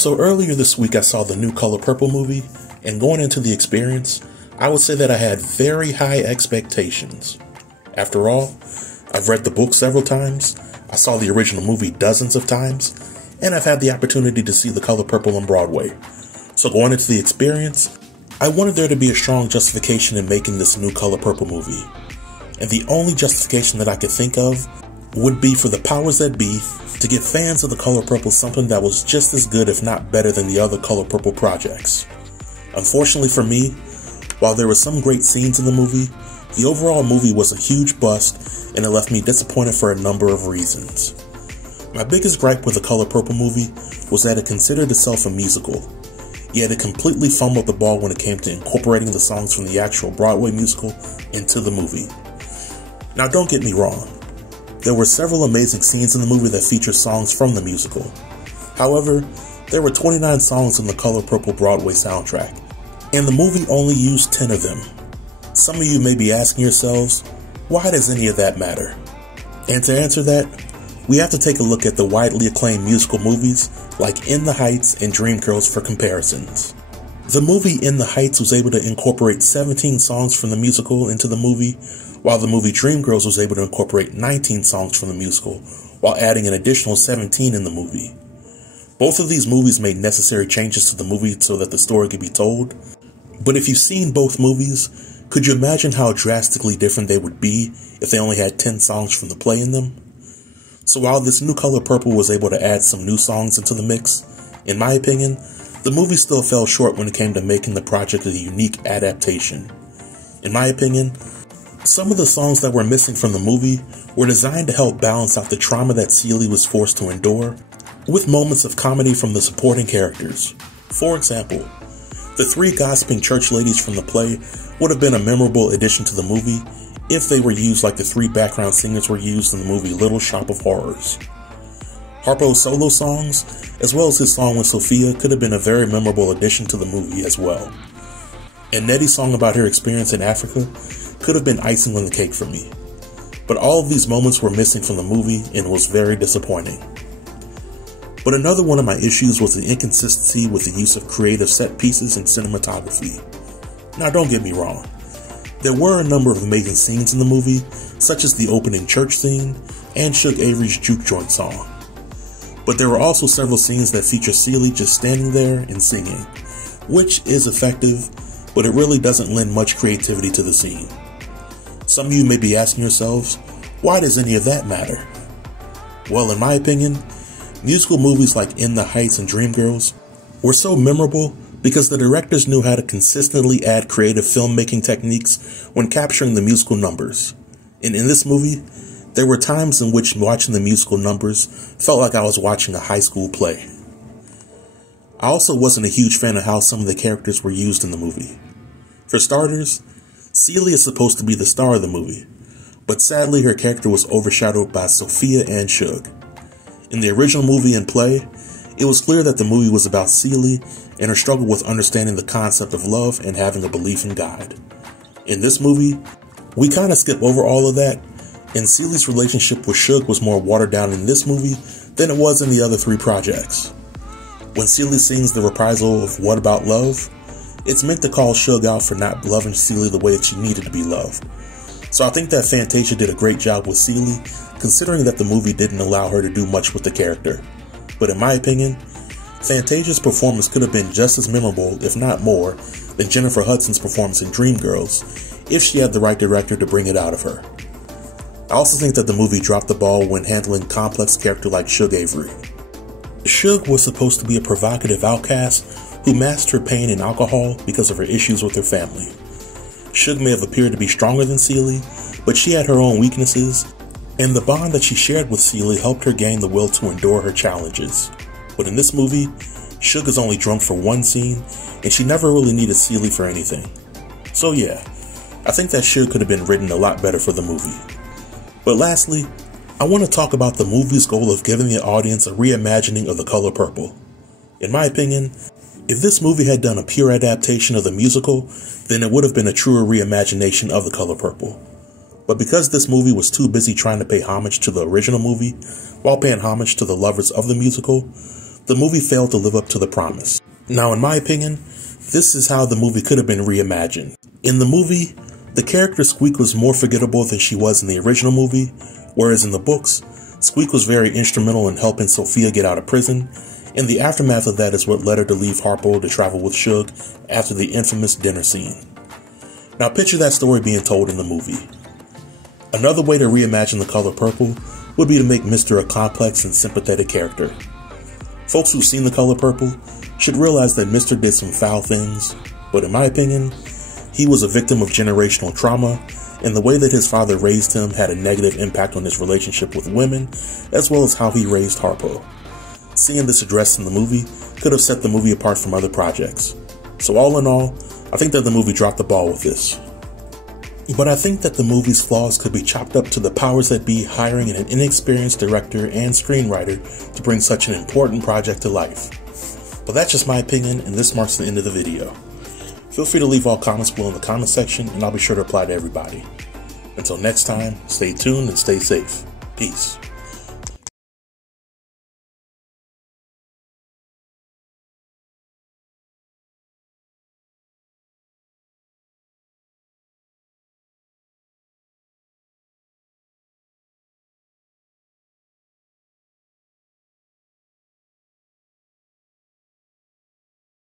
So earlier this week I saw the new Color Purple movie, and going into the experience, I would say that I had very high expectations. After all, I've read the book several times, I saw the original movie dozens of times, and I've had the opportunity to see the Color Purple on Broadway. So going into the experience, I wanted there to be a strong justification in making this new Color Purple movie. And the only justification that I could think of would be for the powers that be to give fans of the Color Purple something that was just as good, if not better, than the other Color Purple projects. Unfortunately for me, while there were some great scenes in the movie, the overall movie was a huge bust, and it left me disappointed for a number of reasons. My biggest gripe with the Color Purple movie was that it considered itself a musical, yet it completely fumbled the ball when it came to incorporating the songs from the actual Broadway musical into the movie. Now don't get me wrong, there were several amazing scenes in the movie that featured songs from the musical. However, there were 29 songs in the Color Purple Broadway soundtrack, and the movie only used 10 of them. Some of you may be asking yourselves, why does any of that matter? And to answer that, we have to take a look at the widely acclaimed musical movies like In the Heights and Dreamgirls for comparisons. The movie In the Heights was able to incorporate 17 songs from the musical into the movie, while the movie Dreamgirls was able to incorporate 19 songs from the musical, while adding an additional 17 in the movie. Both of these movies made necessary changes to the movie so that the story could be told, but if you've seen both movies, could you imagine how drastically different they would be if they only had 10 songs from the play in them? So while this new Color Purple was able to add some new songs into the mix, in my opinion, the movie still fell short when it came to making the project a unique adaptation. In my opinion, some of the songs that were missing from the movie were designed to help balance out the trauma that Celie was forced to endure, with moments of comedy from the supporting characters. For example, the three gossiping church ladies from the play would have been a memorable addition to the movie if they were used like the three background singers were used in the movie Little Shop of Horrors. Harpo's solo songs, as well as his song with Sophia, could have been a very memorable addition to the movie as well. And Nettie's song about her experience in Africa could have been icing on the cake for me. But all of these moments were missing from the movie, and it was very disappointing. But another one of my issues was the inconsistency with the use of creative set pieces and cinematography. Now don't get me wrong, there were a number of amazing scenes in the movie, such as the opening church scene and Suge Avery's juke joint song. But there were also several scenes that feature Celie just standing there and singing, which is effective, but it really doesn't lend much creativity to the scene. Some of you may be asking yourselves, why does any of that matter? Well, in my opinion, musical movies like In the Heights and Dreamgirls were so memorable because the directors knew how to consistently add creative filmmaking techniques when capturing the musical numbers. And in this movie, there were times in which watching the musical numbers felt like I was watching a high school play. I also wasn't a huge fan of how some of the characters were used in the movie. For starters, Celie is supposed to be the star of the movie, but sadly her character was overshadowed by Sophia and Suge. In the original movie and play, it was clear that the movie was about Celie and her struggle with understanding the concept of love and having a belief in God. In this movie, we kind of skip over all of that, and Celie's relationship with Suge was more watered down in this movie than it was in the other three projects. When Celie sings the reprisal of What About Love, it's meant to call Suge out for not loving Celie the way that she needed to be loved. So I think that Fantasia did a great job with Celie, considering that the movie didn't allow her to do much with the character. But in my opinion, Fantasia's performance could have been just as memorable, if not more, than Jennifer Hudson's performance in Dreamgirls, if she had the right director to bring it out of her. I also think that the movie dropped the ball when handling a complex character like Suge Avery. Suge was supposed to be a provocative outcast who masked her pain in alcohol because of her issues with her family. Suge may have appeared to be stronger than Celie, but she had her own weaknesses, and the bond that she shared with Celie helped her gain the will to endure her challenges. But in this movie, Suge is only drunk for one scene, and she never really needed Celie for anything. So yeah, I think that Suge could have been written a lot better for the movie. But lastly, I want to talk about the movie's goal of giving the audience a reimagining of The Color Purple. In my opinion, if this movie had done a pure adaptation of the musical, then it would have been a truer reimagination of The Color Purple. But because this movie was too busy trying to pay homage to the original movie, while paying homage to the lovers of the musical, the movie failed to live up to the promise. Now, in my opinion, this is how the movie could have been reimagined. In the movie, the character Squeak was more forgettable than she was in the original movie, whereas in the books, Squeak was very instrumental in helping Sophia get out of prison, and the aftermath of that is what led her to leave Harpo to travel with Suge after the infamous dinner scene. Now picture that story being told in the movie. Another way to reimagine The Color Purple would be to make Mr. a complex and sympathetic character. Folks who've seen The Color Purple should realize that Mr. did some foul things, but in my opinion, he was a victim of generational trauma, and the way that his father raised him had a negative impact on his relationship with women, as well as how he raised Harpo. Seeing this addressed in the movie could have set the movie apart from other projects. So all in all, I think that the movie dropped the ball with this. But I think that the movie's flaws could be chopped up to the powers that be hiring an inexperienced director and screenwriter to bring such an important project to life. But that's just my opinion, and this marks the end of the video. Feel free to leave all comments below in the comment section, and I'll be sure to reply to everybody. Until next time, stay tuned and stay safe. Peace.